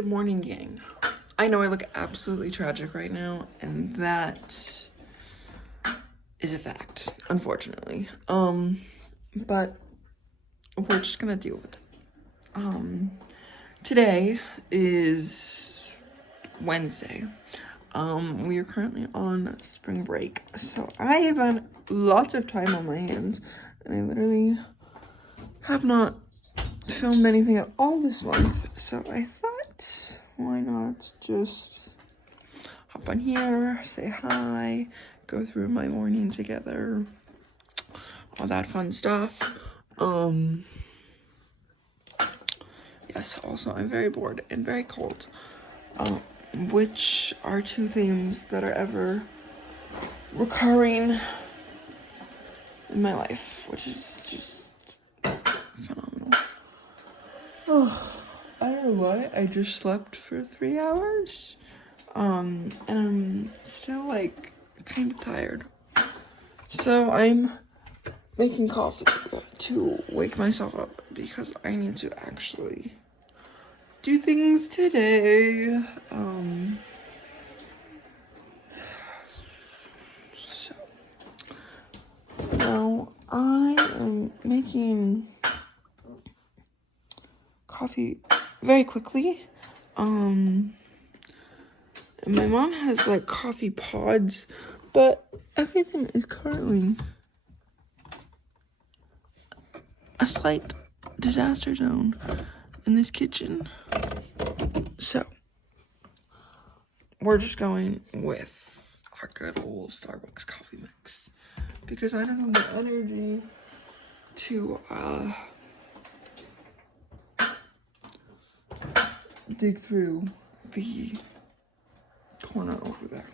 Good morning, gang. I know I look absolutely tragic right now, and that is a fact, unfortunately. But we're just gonna deal with it. Today is Wednesday. We are currently on spring break, so I have had lots of time on my hands, and I literally have not filmed anything at all this month, so I thought, why not just hop on here, say hi, go through my morning together, all that fun stuff. Yes, also I'm very bored and very cold, which are two themes that are ever recurring in my life, which is just phenomenal. Oh, I don't know why, I just slept for 3 hours, and I'm still like kind of tired. So I'm making coffee to wake myself up because I need to actually do things today. So now I am making coffee very quickly. And my mom has like coffee pods, but everything is currently a slight disaster zone in this kitchen. So we're just going with our good old Starbucks coffee mix because I don't have the energy to dig through the corner over there.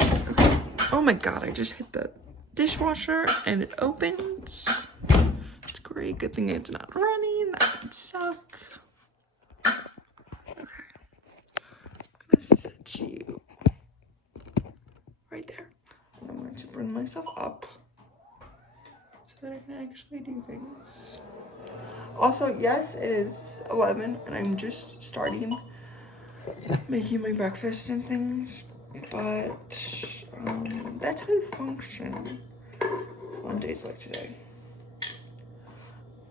Okay. Oh my god, I just hit the dishwasher and it opens. It's great. Good thing it's not running. That would suck. Okay. I'm gonna set you right there. I'm going to bring myself up so that I can actually do things. Also, yes, it is 11 and I'm just starting making my breakfast and things, but that's how I function on days like today.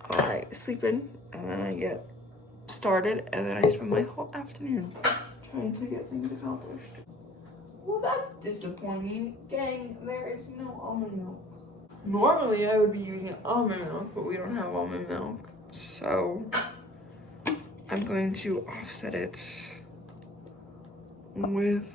I sleep in and then I get started and then I spend my whole afternoon trying to get things accomplished. Well, that's disappointing. Gang, there is no almond milk. Normally I would be using almond milk, but we don't have almond milk, so I'm going to offset it with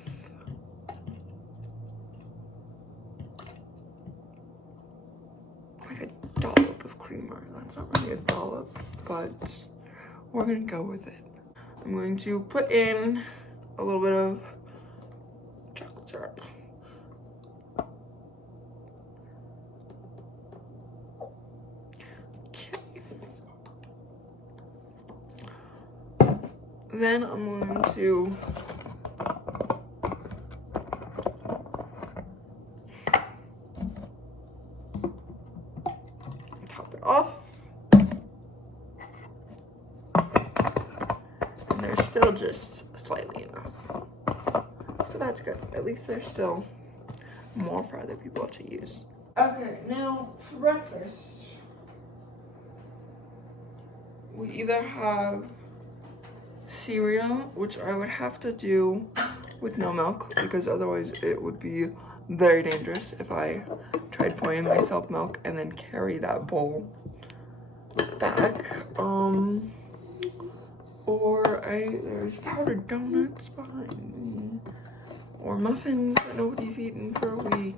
like a dollop of creamer. That's not really a dollop, but we're gonna go with it. I'm going to put in a little bit of chocolate syrup. Okay. Then I'm going to top it off. And there's still just slightly enough. So that's good. At least there's still more for other people to use. Okay, now for breakfast, we either have cereal, which I would have to do with no milk because otherwise it would be very dangerous if I tried pouring myself milk and then carry that bowl back. Or there's powdered donuts behind me, or muffins that nobody's eaten for a week.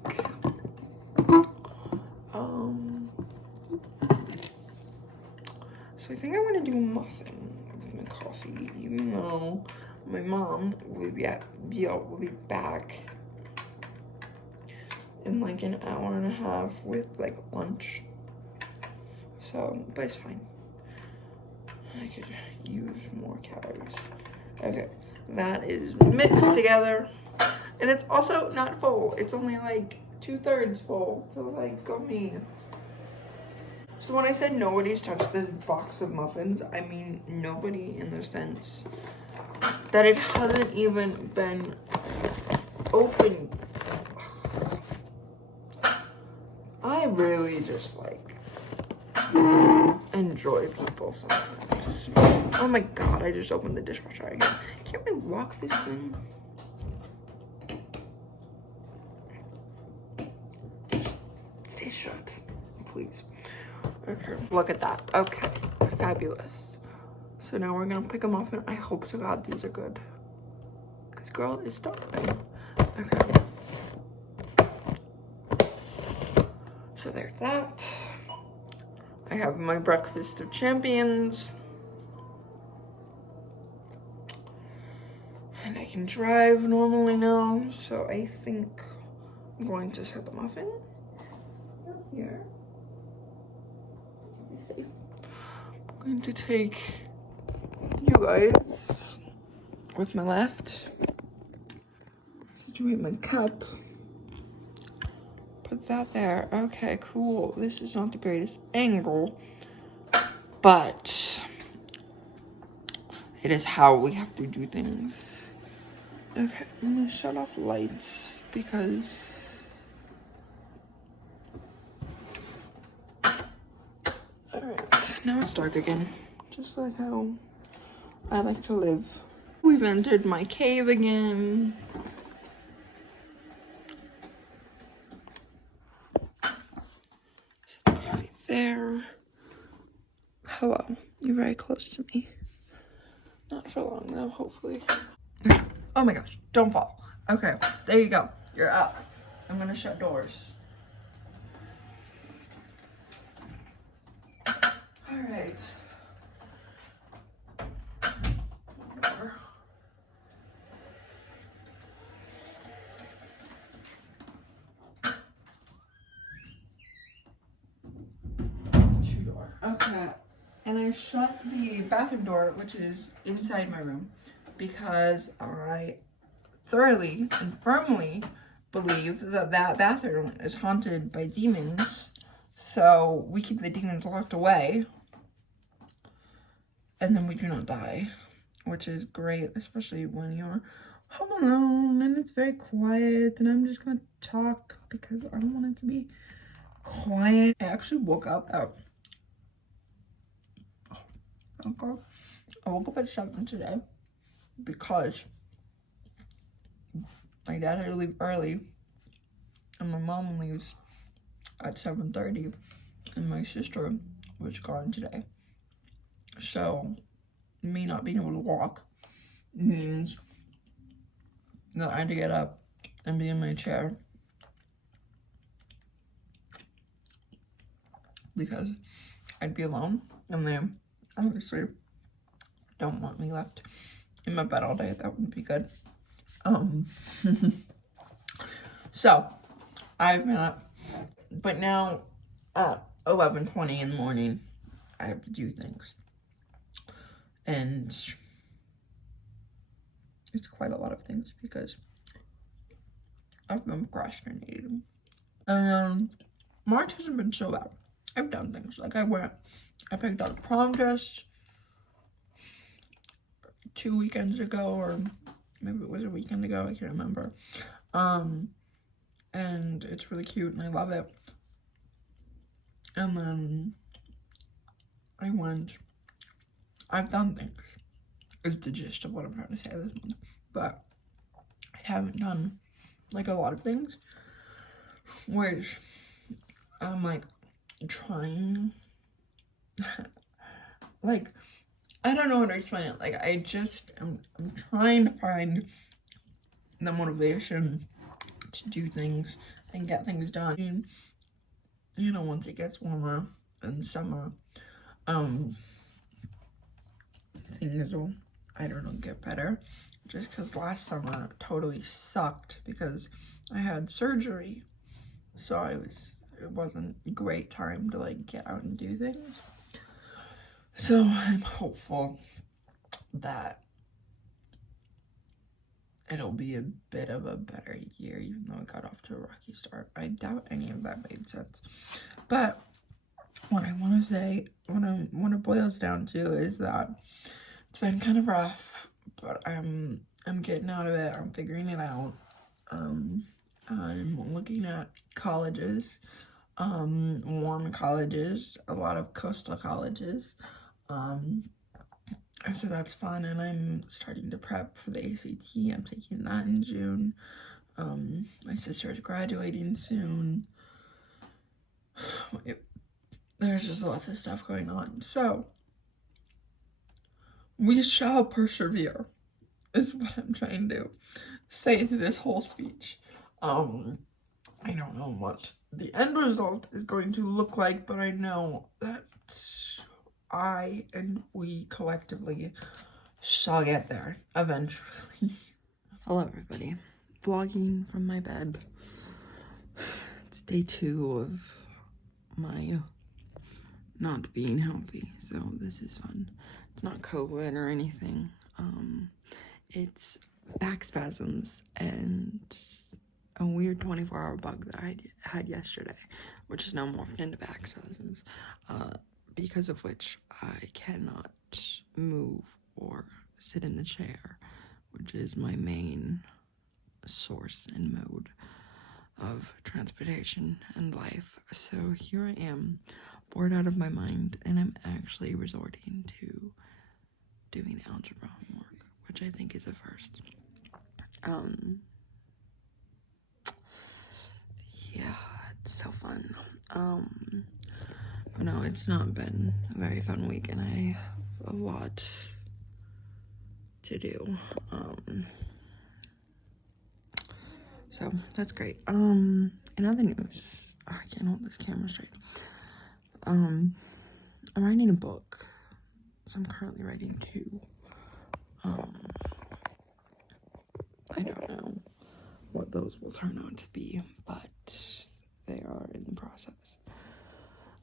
So I think I want to do a muffin with my coffee, even though my mom will be back in like an hour and a half with like lunch. So, but it's fine. I could use more calories. Okay, that is mixed together. And it's also not full. It's only like 2/3 full. So like, go me. So when I said nobody's touched this box of muffins, I mean nobody in the sense that it hasn't even been opened. I really just like enjoy people sometimes. Oh my god, I just opened the dishwasher again. Can't we lock this thing? Stay shut, please. Okay, look at that. Okay, fabulous. So now we're gonna pick a muffin. I hope to god these are good, because girl is starving. Okay. So there's that. I have my breakfast of champions. And I can drive normally now, so I think I'm going to set the muffin here. Be safe. I'm going to take you guys with my left. Situate my cup. Put that there. Okay, cool. This is not the greatest angle, but it is how we have to do things. Okay, I'm gonna shut off lights because alright, now it's dark again. Just like how I like to live. We've entered my cave again. Set the coffee there. Hello, you're very close to me. Not for long though, hopefully. Oh my gosh, don't fall. Okay, there you go. You're up. I'm gonna shut doors. All right. Two-door. Okay. And I shut the bathroom door, which is inside my room, because I thoroughly and firmly believe that that bathroom is haunted by demons. So we keep the demons locked away, and then we do not die, which is great, especially when you're home alone and it's very quiet and I'm just gonna talk because I don't want it to be quiet. I actually woke up at I woke up at 7 today because my dad had to leave early and my mom leaves at 7:30 and my sister was gone today. So me not being able to walk means that I had to get up and be in my chair because I'd be alone and they obviously don't want me left in my bed all day. That wouldn't be good. So I've been up, but now at 11:20 in the morning I have to do things, and it's quite a lot of things because I've been procrastinating. March hasn't been so bad. I've done things like I picked out a prom dress 2 weekends ago, or maybe it was a weekend ago, I can't remember. And it's really cute and I love it. And then I've done things, is the gist of what I'm trying to say this month. But I haven't done like a lot of things, which I'm like trying like I don't know how to explain it. Like I'm trying to find the motivation to do things and get things done. You know, once it gets warmer in summer, things will, I don't know, get better. Just because last summer totally sucked because I had surgery, so it wasn't a great time to like get out and do things. So I'm hopeful that it'll be a bit of a better year, even though it got off to a rocky start. I doubt any of that made sense. But what I want to say, what it boils down to is that it's been kind of rough but I'm getting out of it. I'm figuring it out. I'm looking at colleges, warm colleges, a lot of coastal colleges. So that's fun, and I'm starting to prep for the ACT. I'm taking that in June. My sister is graduating soon. There's just lots of stuff going on. So, we shall persevere, is what I'm trying to say through this whole speech. I don't know what the end result is going to look like, but I know that I and we collectively shall get there eventually. Hello, everybody. Vlogging from my bed. It's day 2 of my not being healthy, so this is fun. It's not COVID or anything. It's back spasms and a weird 24-hour bug that I had yesterday, which is now morphed into back spasms, because of which I cannot move or sit in the chair, which is my main source and mode of transportation and life. So here I am, bored out of my mind, and I'm actually resorting to doing algebra homework, which I think is a first. Yeah, it's so fun. But no, it's not been a very fun week, and I have a lot to do. So that's great. In other news, I can't hold this camera straight. I'm writing a book, so I'm currently writing 2. I don't know what those will turn out to be, but they are in the process.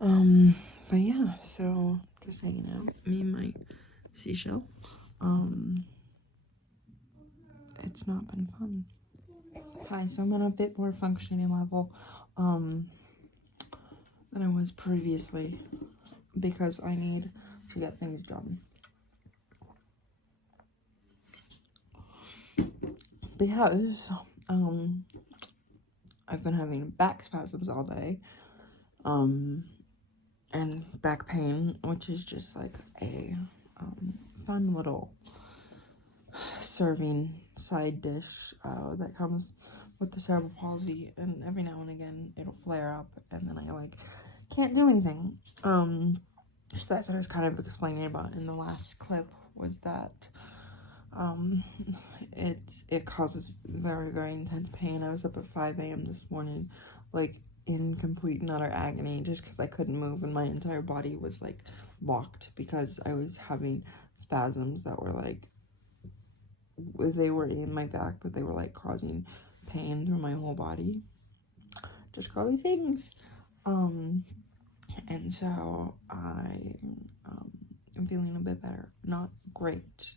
But yeah, so just hanging out, me and my seashell. It's not been fun. Hi, so I'm on a bit more functioning level, than I was previously, because I need to get things done. Because, I've been having back spasms all day, and back pain, which is just like a, fun little serving side dish, that comes with the cerebral palsy, and every now and again it'll flare up, and then I like can't do anything. So that's what I was kind of explaining about in the last clip, was that it causes very, very intense pain. I was up at 5 a.m. this morning, like in complete and utter agony, just because I couldn't move, and my entire body was like locked because I was having spasms that were like, they were in my back, but they were like causing pain through my whole body. Just crazy things. And so I am feeling a bit better. Not great,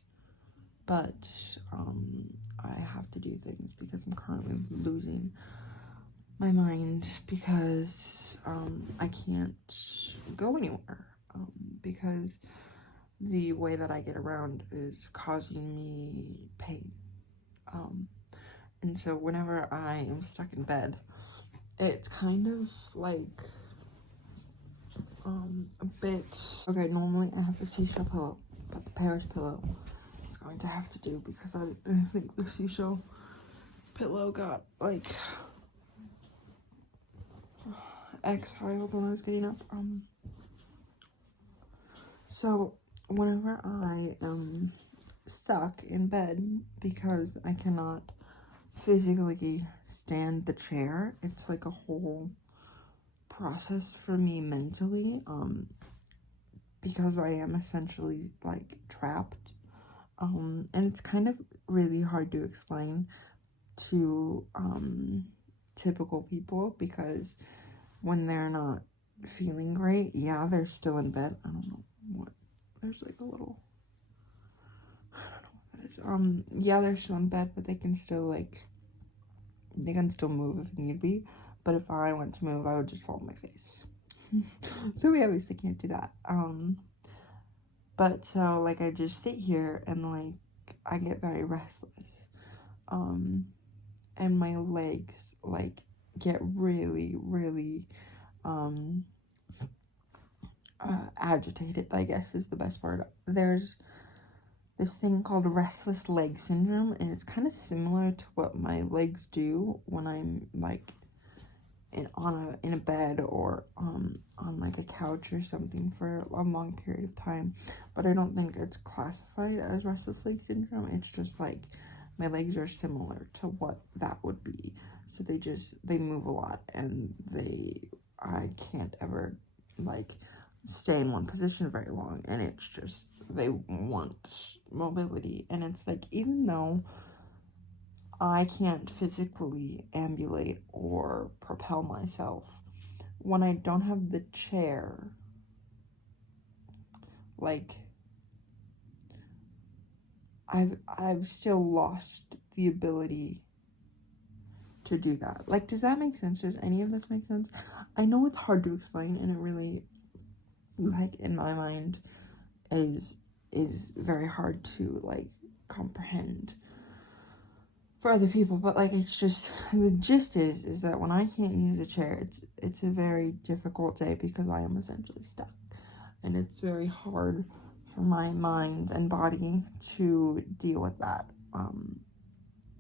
but I have to do things because I'm currently losing my mind, because I can't go anywhere, because the way that I get around is causing me pain. And so whenever I am stuck in bed, it's kind of like a bit, okay, normally I have a seashell pillow, but the Paris pillow is going to have to do, because I think the seashell pillow got like X filed when I was getting up. So whenever I am stuck in bed because I cannot physically stand the chair, it's like a whole process for me mentally, because I am essentially like trapped, and it's kind of really hard to explain to typical people, because when they're not feeling great, yeah, they're still in bed. I don't know what, there's like a little, I don't know what that is. Yeah, they're still in bed, but they can still like, they can still move if need be. But if I went to move, I would just fall on my face. So we obviously can't do that. But so like I just sit here and like I get very restless. And my legs, like, get really, really, agitated, I guess is the best word. There's this thing called restless leg syndrome, and it's kind of similar to what my legs do when I'm, like, in a bed or on like a couch or something for a long period of time, but I don't think it's classified as restless leg syndrome. It's just like my legs are similar to what that would be, so they move a lot, and I can't ever like stay in one position very long, and it's just they want mobility. And it's like, even though I can't physically ambulate or propel myself, when I don't have the chair, like, I've still lost the ability to do that. Like, does that make sense? Does any of this make sense? I know it's hard to explain, and it really, like, in my mind, is very hard to, like, comprehend for other people, but, like, it's just, the gist is that when I can't use a chair, it's a very difficult day, because I am essentially stuck, and it's very hard for my mind and body to deal with that,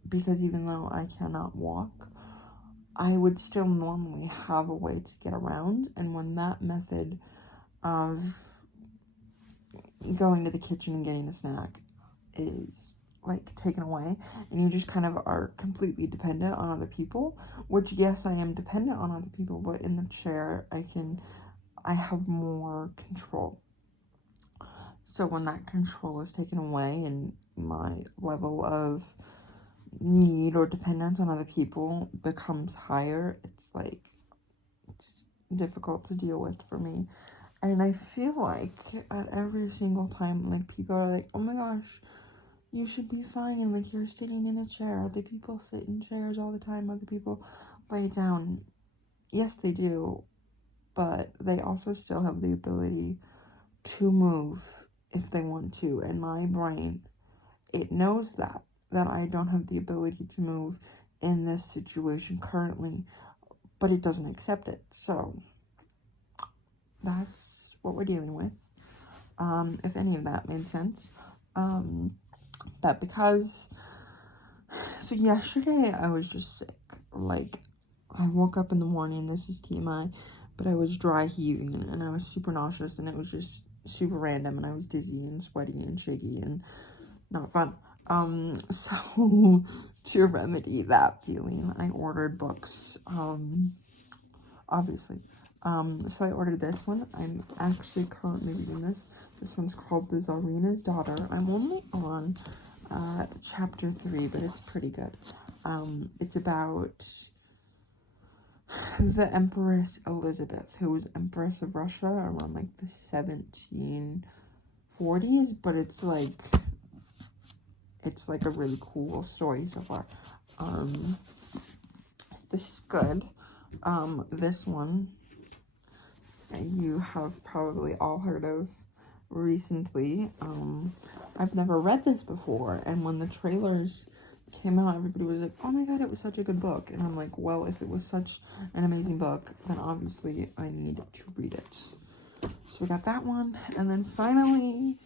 because even though I cannot walk, I would still normally have a way to get around, and when that method of going to the kitchen and getting a snack is, like, taken away, and you just kind of are completely dependent on other people, which, yes, I am dependent on other people, but in the chair, I have more control. So when that control is taken away and my level of need or dependence on other people becomes higher, it's difficult to deal with for me. And I feel like at every single time, like, people are like, oh my gosh, you should be fine, and like, you're sitting in a chair. Other people sit in chairs all the time. Other people lay down. Yes, they do, but they also still have the ability to move if they want to. And my brain, it knows that I don't have the ability to move in this situation currently, but it doesn't accept it. So that's what we're dealing with. If any of that made sense. But because, so yesterday I was just sick. Like, I woke up in the morning, this is TMI, but I was dry heaving, and I was super nauseous, and it was just super random, and I was dizzy and sweaty and shaky and not fun. So to remedy that feeling, I ordered books, obviously. So I ordered this one. I'm actually currently reading this. This one's called The Tsarina's Daughter. I'm only on chapter 3, but it's pretty good. It's about the Empress Elizabeth, who was Empress of Russia around like the 1740s, but it's like a really cool story so far. This is good. This one you have probably all heard of recently. I've never read this before, and when the trailers came out, everybody was like, oh my god, it was such a good book. And I'm like, well, if it was such an amazing book, then obviously I need to read it. So we got that one, and then finally,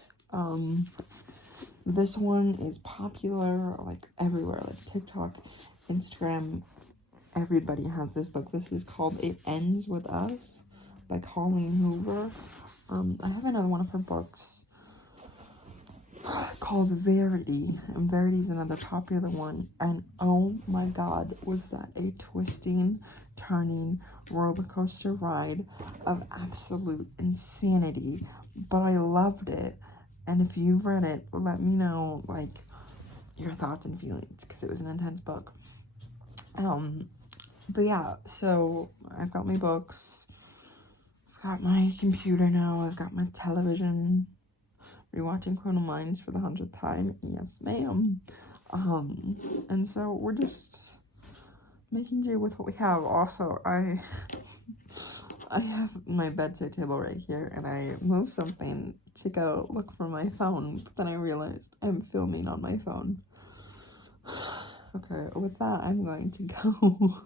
this one is popular, like, everywhere, like TikTok, Instagram, everybody has this book. This is called It Ends With Us by Colleen Hoover. I have another one of her books called Verity, and Verity is another popular one, and oh my god, was that a twisting, turning roller coaster ride of absolute insanity. But I loved it, and if you've read it, let me know, like, your thoughts and feelings, because it was an intense book. But yeah, so I've got my books, I've got my computer now, I've got my television, rewatching Criminal Minds for the 100th time, yes ma'am. And so we're just making do with what we have. Also, I I have my bedside table right here, and I moved something to go look for my phone, but then I realized I'm filming on my phone. Okay, with that, I'm going to go.